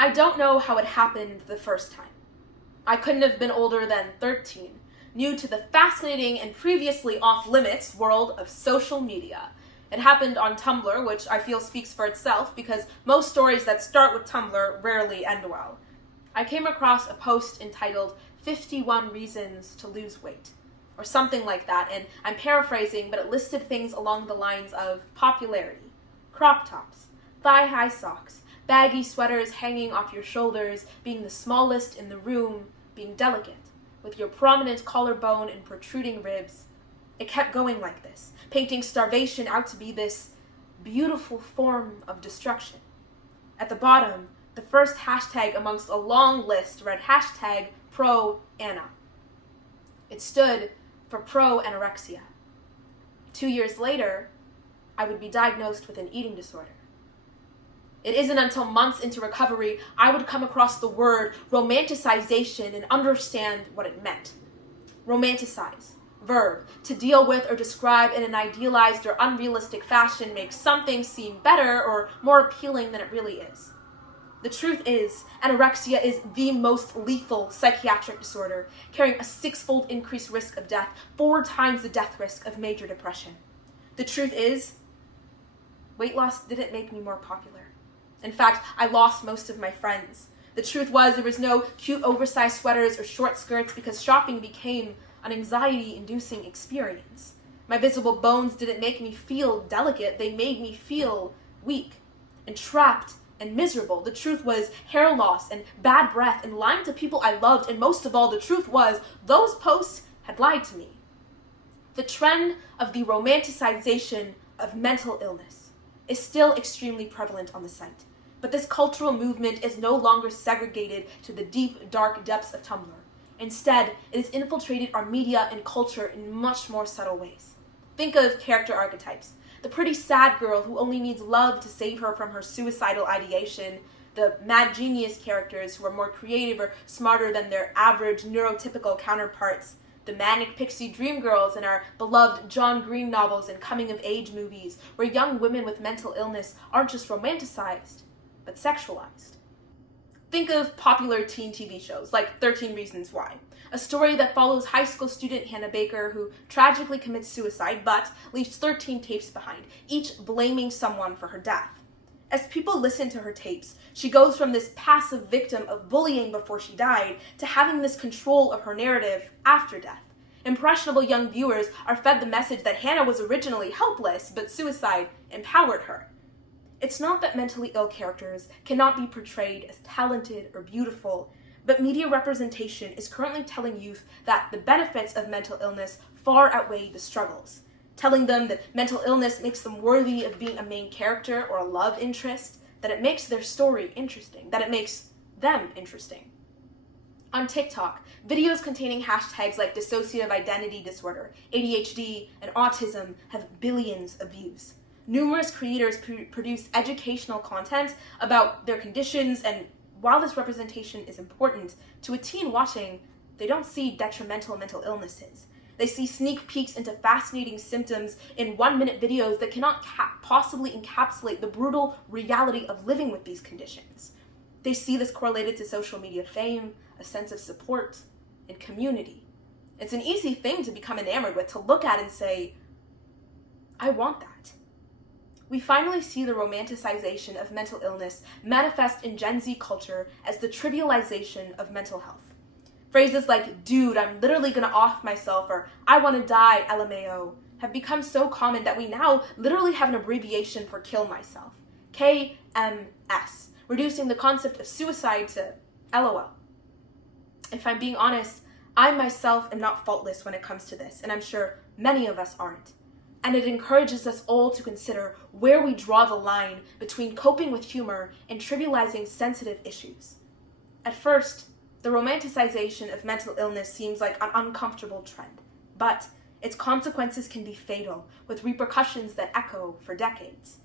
I don't know how it happened the first time. I couldn't have been older than 13, new to the fascinating and previously off-limits world of social media. It happened on Tumblr, which I feel speaks for itself because most stories that start with Tumblr rarely end well. I came across a post entitled 51 Reasons to Lose Weight, or something like that, and I'm paraphrasing, but it listed things along the lines of popularity, crop tops, thigh-high socks, baggy sweaters hanging off your shoulders, being the smallest in the room, being delicate, with your prominent collarbone and protruding ribs. It kept going like this, painting starvation out to be this beautiful form of destruction. At the bottom, the first hashtag amongst a long list read hashtag pro-Anna. It stood for pro-anorexia. 2 years later, I would be diagnosed with an eating disorder. It isn't until months into recovery I would come across the word romanticization and understand what it meant. Romanticize, verb, to deal with or describe in an idealized or unrealistic fashion makes something seem better or more appealing than it really is. The truth is, anorexia is the most lethal psychiatric disorder, carrying a 6-fold increased risk of death, 4 times the death risk of major depression. The truth is, weight loss didn't make me more popular. In fact, I lost most of my friends. The truth was there was no cute oversized sweaters or short skirts because shopping became an anxiety-inducing experience. My visible bones didn't make me feel delicate, they made me feel weak and trapped and miserable. The truth was hair loss and bad breath and lying to people I loved, and most of all, the truth was those posts had lied to me. The trend of the romanticization of mental illness is still extremely prevalent on the site, but this cultural movement is no longer segregated to the deep, dark depths of Tumblr. Instead, it has infiltrated our media and culture in much more subtle ways. Think of character archetypes. The pretty sad girl who only needs love to save her from her suicidal ideation, the mad genius characters who are more creative or smarter than their average neurotypical counterparts, the manic pixie dream girls in our beloved John Green novels and coming-of-age movies, where young women with mental illness aren't just romanticized, but sexualized. Think of popular teen TV shows like 13 Reasons Why, a story that follows high school student Hannah Baker who tragically commits suicide but leaves 13 tapes behind, each blaming someone for her death. As people listen to her tapes, she goes from this passive victim of bullying before she died to having this control of her narrative after death. Impressionable young viewers are fed the message that Hannah was originally helpless, but suicide empowered her. It's not that mentally ill characters cannot be portrayed as talented or beautiful, but media representation is currently telling youth that the benefits of mental illness far outweigh the struggles, telling them that mental illness makes them worthy of being a main character or a love interest, that it makes their story interesting, that it makes them interesting. On TikTok, videos containing hashtags like dissociative identity disorder, ADHD, and autism have billions of views. Numerous creators produce educational content about their conditions, and while this representation is important, to a teen watching, they don't see detrimental mental illnesses. They see sneak peeks into fascinating symptoms in 1-minute videos that cannot possibly encapsulate the brutal reality of living with these conditions. They see this correlated to social media fame, a sense of support, and community. It's an easy thing to become enamored with, to look at and say, I want that. We finally see the romanticization of mental illness manifest in Gen Z culture as the trivialization of mental health. Phrases like, dude, I'm literally gonna off myself, or I wanna die, LMAO, have become so common that we now literally have an abbreviation for kill myself, KMS, reducing the concept of suicide to LOL. If I'm being honest, I myself am not faultless when it comes to this, and I'm sure many of us aren't. And it encourages us all to consider where we draw the line between coping with humor and trivializing sensitive issues. At first, the romanticization of mental illness seems like an uncomfortable trend, but its consequences can be fatal, with repercussions that echo for decades.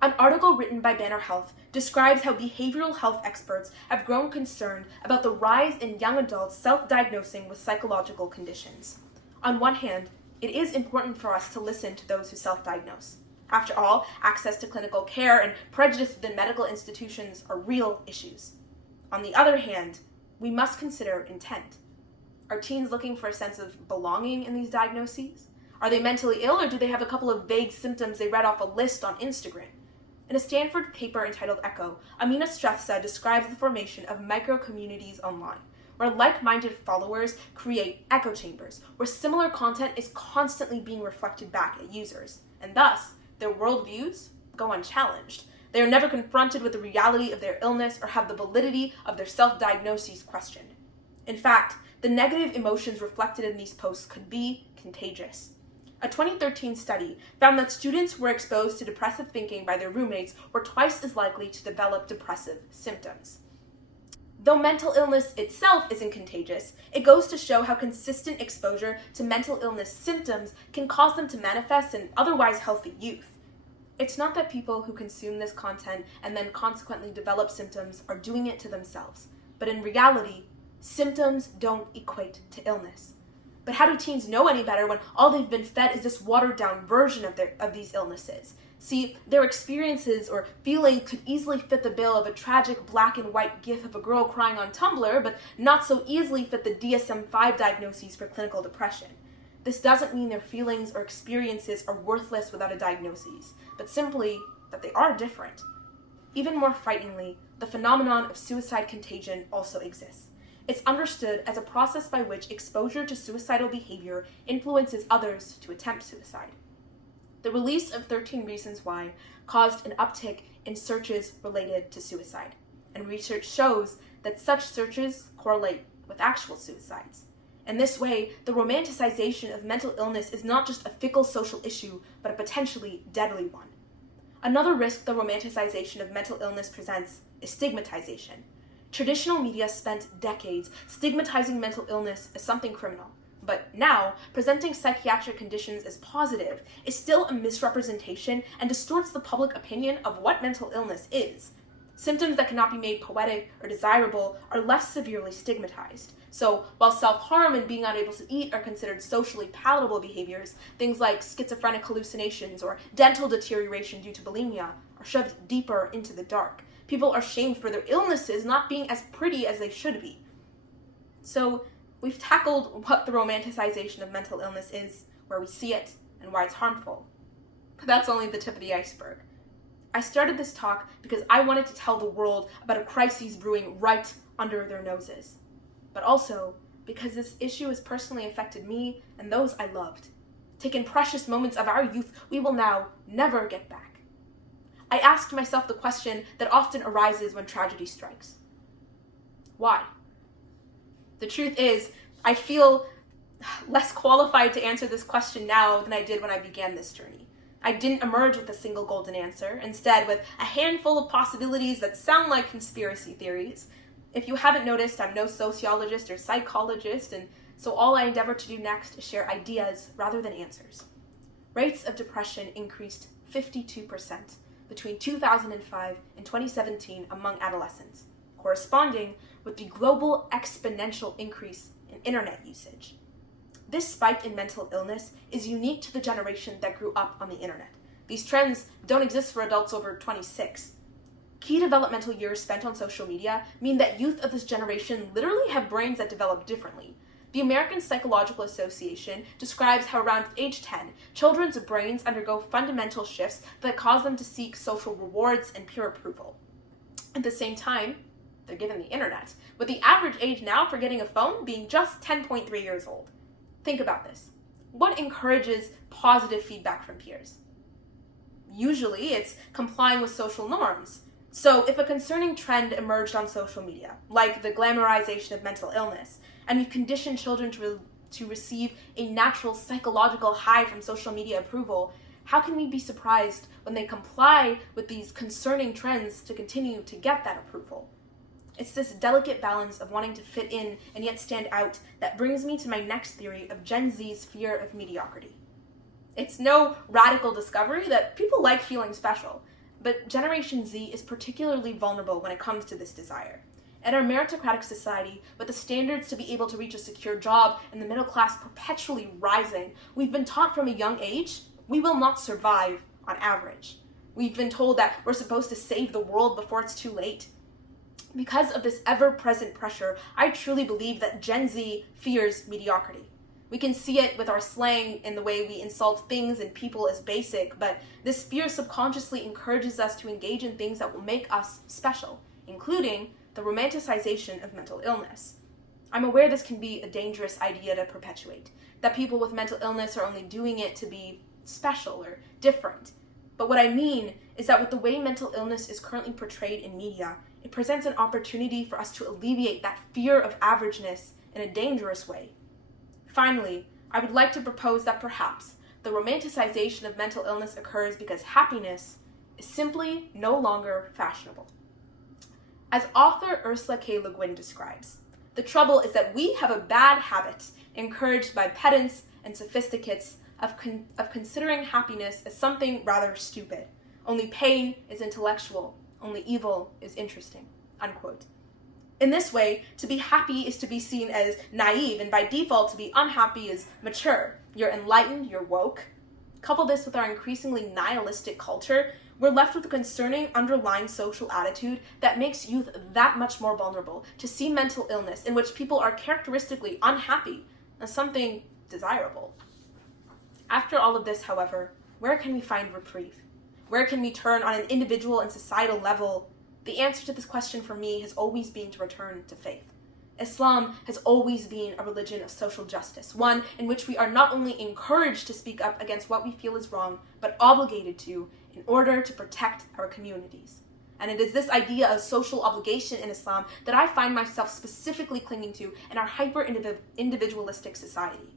An article written by Banner Health describes how behavioral health experts have grown concerned about the rise in young adults self-diagnosing with psychological conditions. On one hand, it is important for us to listen to those who self-diagnose. After all, access to clinical care and prejudice within medical institutions are real issues. On the other hand, we must consider intent. Are teens looking for a sense of belonging in these diagnoses? Are they mentally ill, or do they have a couple of vague symptoms they read off a list on Instagram? In a Stanford paper entitled Echo, Amina Strefsa describes the formation of micro-communities online, where like-minded followers create echo chambers, where similar content is constantly being reflected back at users, and thus, their worldviews go unchallenged. They are never confronted with the reality of their illness or have the validity of their self-diagnoses questioned. In fact, the negative emotions reflected in these posts could be contagious. A 2013 study found that students who were exposed to depressive thinking by their roommates were twice as likely to develop depressive symptoms. Though mental illness itself isn't contagious, it goes to show how consistent exposure to mental illness symptoms can cause them to manifest in otherwise healthy youth. It's not that people who consume this content and then consequently develop symptoms are doing it to themselves, but in reality, symptoms don't equate to illness. But how do teens know any better when all they've been fed is this watered-down version of these illnesses? See, their experiences or feelings could easily fit the bill of a tragic black and white gif of a girl crying on Tumblr, but not so easily fit the DSM-5 diagnoses for clinical depression. This doesn't mean their feelings or experiences are worthless without a diagnosis, but simply that they are different. Even more frighteningly, the phenomenon of suicide contagion also exists. It's understood as a process by which exposure to suicidal behavior influences others to attempt suicide. The release of 13 Reasons Why caused an uptick in searches related to suicide, and research shows that such searches correlate with actual suicides. In this way, the romanticization of mental illness is not just a fickle social issue, but a potentially deadly one. Another risk the romanticization of mental illness presents is stigmatization. Traditional media spent decades stigmatizing mental illness as something criminal, but now, presenting psychiatric conditions as positive is still a misrepresentation and distorts the public opinion of what mental illness is. Symptoms that cannot be made poetic or desirable are less severely stigmatized. So, while self-harm and being unable to eat are considered socially palatable behaviors, things like schizophrenic hallucinations or dental deterioration due to bulimia are shoved deeper into the dark. People are shamed for their illnesses not being as pretty as they should be. So, we've tackled what the romanticization of mental illness is, where we see it, and why it's harmful. But that's only the tip of the iceberg. I started this talk because I wanted to tell the world about a crisis brewing right under their noses. But also because this issue has personally affected me and those I loved, taken precious moments of our youth we will now never get back. I asked myself the question that often arises when tragedy strikes. Why? The truth is, I feel less qualified to answer this question now than I did when I began this journey. I didn't emerge with a single golden answer, instead with a handful of possibilities that sound like conspiracy theories. If you haven't noticed, I'm no sociologist or psychologist, and so all I endeavor to do next is share ideas rather than answers. Rates of depression increased 52% between 2005 and 2017 among adolescents, corresponding with the global exponential increase in internet usage. This spike in mental illness is unique to the generation that grew up on the internet. These trends don't exist for adults over 26. Key developmental years spent on social media mean that youth of this generation literally have brains that develop differently. The American Psychological Association describes how around age 10, children's brains undergo fundamental shifts that cause them to seek social rewards and peer approval. At the same time, they're given the internet, with the average age now for getting a phone being just 10.3 years old. Think about this. What encourages positive feedback from peers? Usually, it's complying with social norms. So if a concerning trend emerged on social media, like the glamorization of mental illness, and we condition children to receive a natural psychological high from social media approval, how can we be surprised when they comply with these concerning trends to continue to get that approval? It's this delicate balance of wanting to fit in and yet stand out that brings me to my next theory of Gen Z's fear of mediocrity. It's no radical discovery that people like feeling special, but Generation Z is particularly vulnerable when it comes to this desire. In our meritocratic society, with the standards to be able to reach a secure job and the middle class perpetually rising, we've been taught from a young age, we will not survive on average. We've been told that we're supposed to save the world before it's too late. Because of this ever-present pressure, I truly believe that Gen Z fears mediocrity. We can see it with our slang in the way we insult things and people as basic, but this fear subconsciously encourages us to engage in things that will make us special, including the romanticization of mental illness. I'm aware this can be a dangerous idea to perpetuate, that people with mental illness are only doing it to be special or different. But what I mean is that with the way mental illness is currently portrayed in media, it presents an opportunity for us to alleviate that fear of averageness in a dangerous way. Finally, I would like to propose that perhaps the romanticization of mental illness occurs because happiness is simply no longer fashionable. As author Ursula K. Le Guin describes, the trouble is that we have a bad habit, encouraged by pedants and sophisticates, of considering happiness as something rather stupid. Only pain is intellectual, only evil is interesting, unquote. In this way, to be happy is to be seen as naive, and by default, to be unhappy is mature. You're enlightened, you're woke. Couple this with our increasingly nihilistic culture, we're left with a concerning underlying social attitude that makes youth that much more vulnerable to see mental illness in which people are characteristically unhappy as something desirable. After all of this, however, where can we find reprieve? Where can we turn on an individual and societal level? The answer to this question for me has always been to return to faith. Islam has always been a religion of social justice, one in which we are not only encouraged to speak up against what we feel is wrong, but obligated to in order to protect our communities. And it is this idea of social obligation in Islam that I find myself specifically clinging to in our hyper-individualistic society.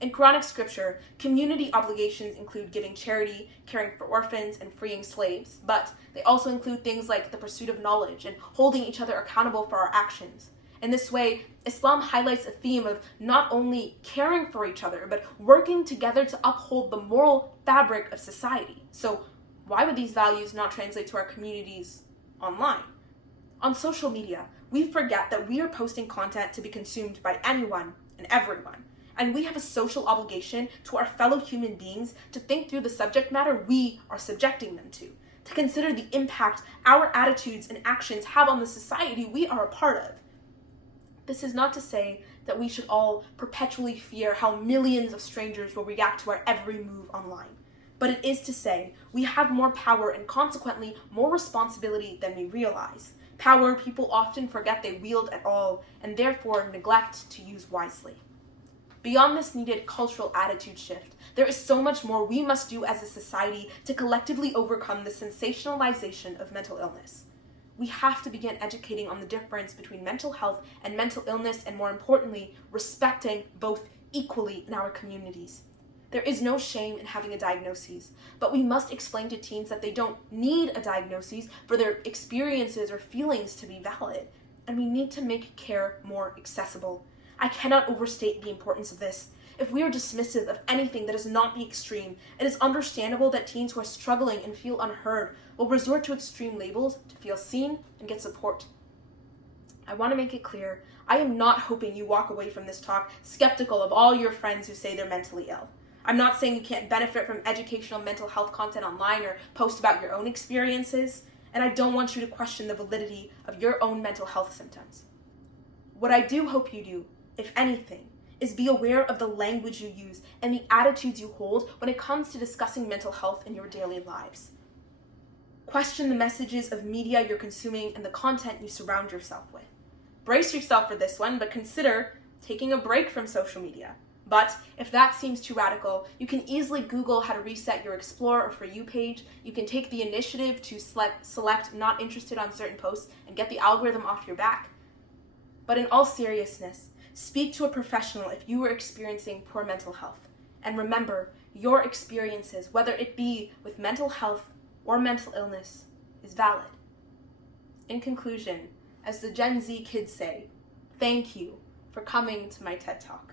In Quranic scripture, community obligations include giving charity, caring for orphans, and freeing slaves, but they also include things like the pursuit of knowledge and holding each other accountable for our actions. In this way, Islam highlights a theme of not only caring for each other, but working together to uphold the moral fabric of society. So why would these values not translate to our communities online? On social media, we forget that we are posting content to be consumed by anyone and everyone. And we have a social obligation to our fellow human beings to think through the subject matter we are subjecting them to consider the impact our attitudes and actions have on the society we are a part of. This is not to say that we should all perpetually fear how millions of strangers will react to our every move online. But it is to say we have more power and consequently more responsibility than we realize. Power people often forget they wield at all and therefore neglect to use wisely. Beyond this needed cultural attitude shift, there is so much more we must do as a society to collectively overcome the sensationalization of mental illness. We have to begin educating on the difference between mental health and mental illness, and more importantly, respecting both equally in our communities. There is no shame in having a diagnosis, but we must explain to teens that they don't need a diagnosis for their experiences or feelings to be valid, and we need to make care more accessible. I cannot overstate the importance of this. If we are dismissive of anything that is not the extreme, it is understandable that teens who are struggling and feel unheard will resort to extreme labels to feel seen and get support. I want to make it clear, I am not hoping you walk away from this talk skeptical of all your friends who say they're mentally ill. I'm not saying you can't benefit from educational mental health content online or post about your own experiences, and I don't want you to question the validity of your own mental health symptoms. What I do hope you do, if anything, is be aware of the language you use and the attitudes you hold when it comes to discussing mental health in your daily lives. Question the messages of media you're consuming and the content you surround yourself with. Brace yourself for this one, but consider taking a break from social media. But if that seems too radical, you can easily Google how to reset your Explore or For You page. You can take the initiative to select not interested on certain posts and get the algorithm off your back. But in all seriousness, speak to a professional if you are experiencing poor mental health. And remember, your experiences, whether it be with mental health or mental illness, is valid. In conclusion, as the Gen Z kids say, thank you for coming to my TED Talk.